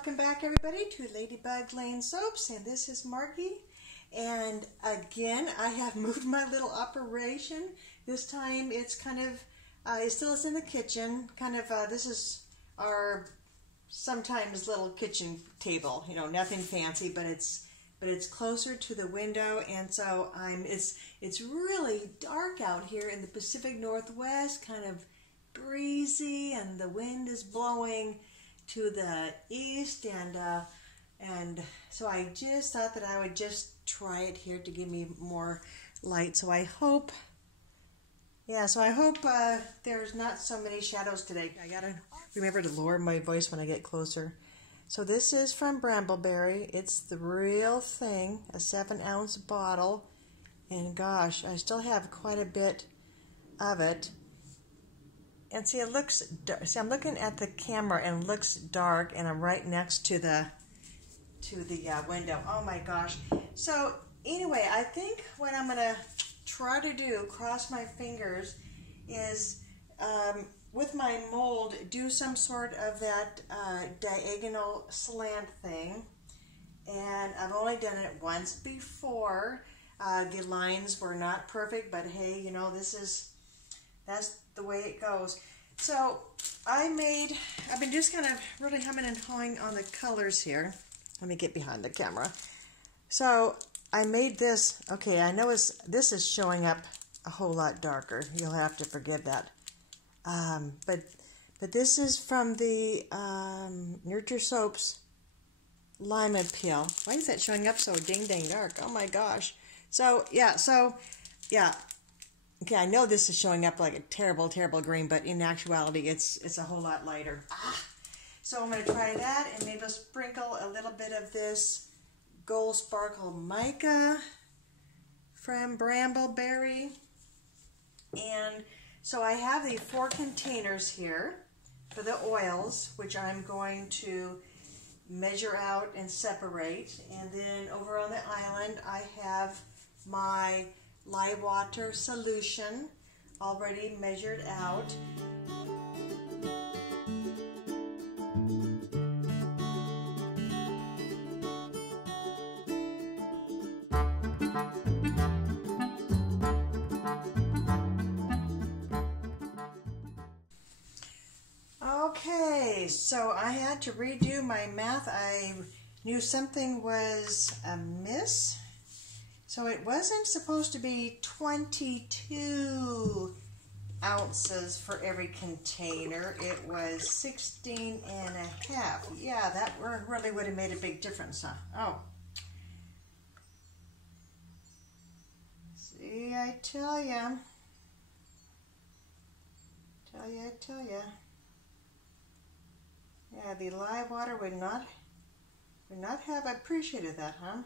welcome back everybody to Ladybug Lane Soaps, and this is Margie. And again, I have moved my little operation. This time it's kind of, it still is in the kitchen. Kind of, this is our sometimes little kitchen table. You know, nothing fancy, but it's closer to the window, and so it's really dark out here in the Pacific Northwest, kind of breezy, and the wind is blowing to the east, and so I just thought that I would just try it here to give me more light. So I hope, there's not so many shadows today. I gotta remember to lower my voice when I get closer. So this is from Brambleberry. It's the real thing, a 7-ounce bottle, and gosh, I still have quite a bit of it. And see, it looks dark. See, I'm looking at the camera and it looks dark, and I'm right next to the window. Oh my gosh. So anyway, I think what I'm gonna try to do, cross my fingers, is with my mold, do some sort of that diagonal slant thing. And I've only done it once before. The lines were not perfect, but hey, you know, that's the way it goes. So I've been just kind of really humming and hawing on the colors here. Let me get behind the camera. So I made this. Okay, I know this is showing up a whole lot darker. You'll have to forgive that. But this is from the Nurture Soaps Lima Peel. Why is that showing up so dang dark? Oh my gosh. So yeah. Okay, I know this is showing up like a terrible green, but in actuality, it's a whole lot lighter. So I'm going to try that, and maybe I'll sprinkle a little bit of this Gold Sparkle Mica from Brambleberry. And so I have the 4 containers here for the oils, which I'm going to measure out and separate. And then over on the island, I have my lye water solution already measured out. Okay, so I had to redo my math. I knew something was amiss. So it wasn't supposed to be 22 ounces for every container. It was 16 and a half. Yeah, that really would have made a big difference, huh? Oh. See, I tell ya. Yeah, the lye water would not have appreciated that, huh?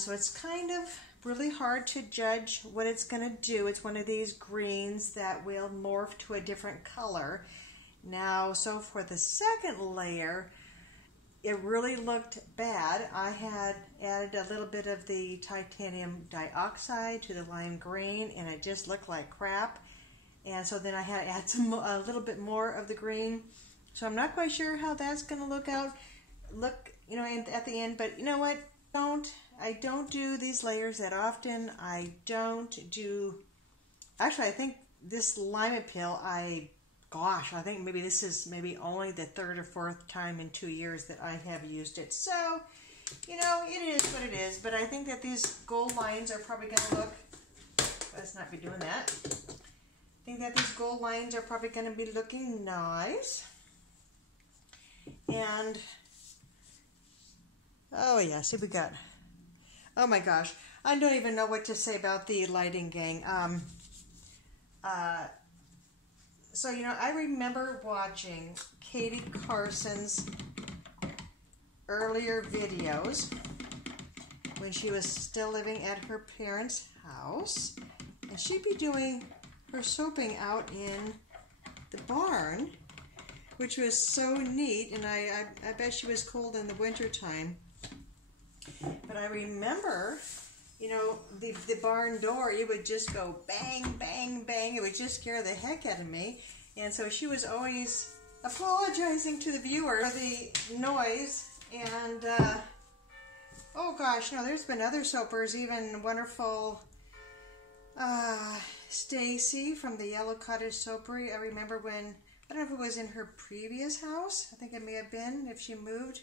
And so it's kind of really hard to judge what it's going to do. It's one of these greens that will morph to a different color. Now, so for the second layer, it really looked bad. I had added a little bit of the titanium dioxide to the lime green, and it just looked like crap. And so then I had to add a little bit more of the green. So I'm not quite sure how that's going to look, you know, at the end. But you know what? I don't do these layers that often. I don't do. Actually, I think this lime appeal, I think maybe this is maybe only the third or fourth time in 2 years that I have used it. So, you know, it is what it is. But I think that these gold lines are probably going to look. Let's not be doing that. I think that these gold lines are probably going to be looking nice. And, oh yeah, see we got, oh my gosh, I don't even know what to say about the lighting, gang. So, you know, I remember watching Katie Carson's earlier videos when she was still living at her parents' house, and she'd be doing her soaping out in the barn, which was so neat, and I bet she was cold in the winter time. But I remember, you know, the barn door, it would just go bang, bang, bang. It would just scare the heck out of me. And so she was always apologizing to the viewer for the noise. And, oh gosh, no, there's been other soapers, even wonderful Stacy from the Yellow Cottage Soapery. I remember when, I don't know if it was in her previous house. I think it may have been if she moved.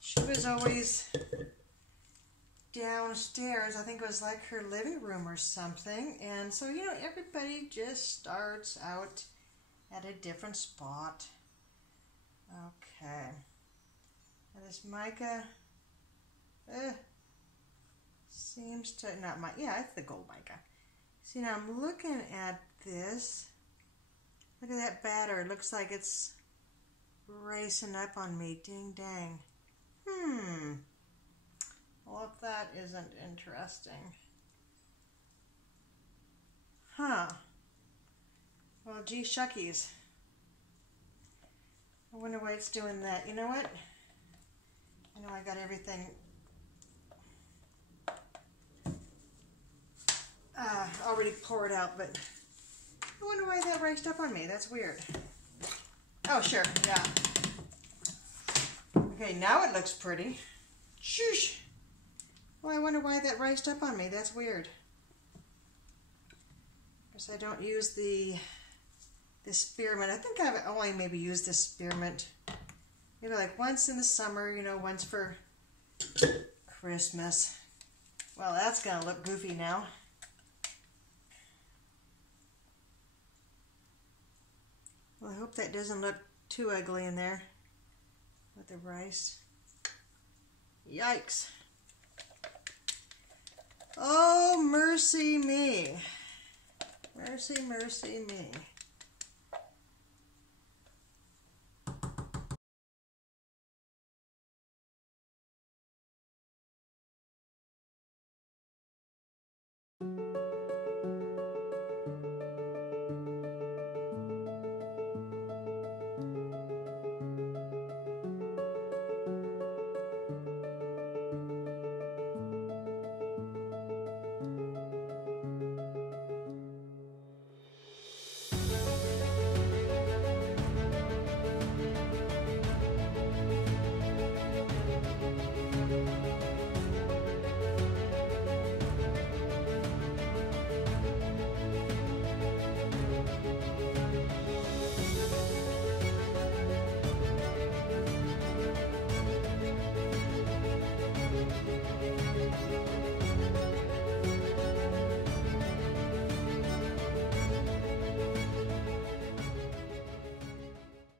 She was always downstairs. I think it was like her living room or something. And so, you know, everybody just starts out at a different spot. Okay. Now this mica seems to, not my, yeah, it's the gold mica. See, now I'm looking at this. Look at that batter. It looks like it's racing up on me. Ding dang. Well, if that isn't interesting. Huh. Well, gee shuckies. I wonder why it's doing that. You know what? I know I got everything already poured out, but I wonder why that raced up on me. That's weird. Oh, sure, yeah. Okay, now it looks pretty. Shoosh. Well, I wonder why that raced up on me. That's weird. Because I don't use the spearmint. I think I've only maybe used the spearmint maybe like once in the summer, you know, once for Christmas. Well, that's going to look goofy now. Well, I hope that doesn't look too ugly in there with the rice. Yikes. Oh, mercy me. Mercy, mercy me.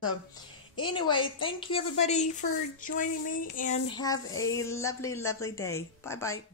So anyway, thank you everybody for joining me, and have a lovely, lovely day. Bye-bye.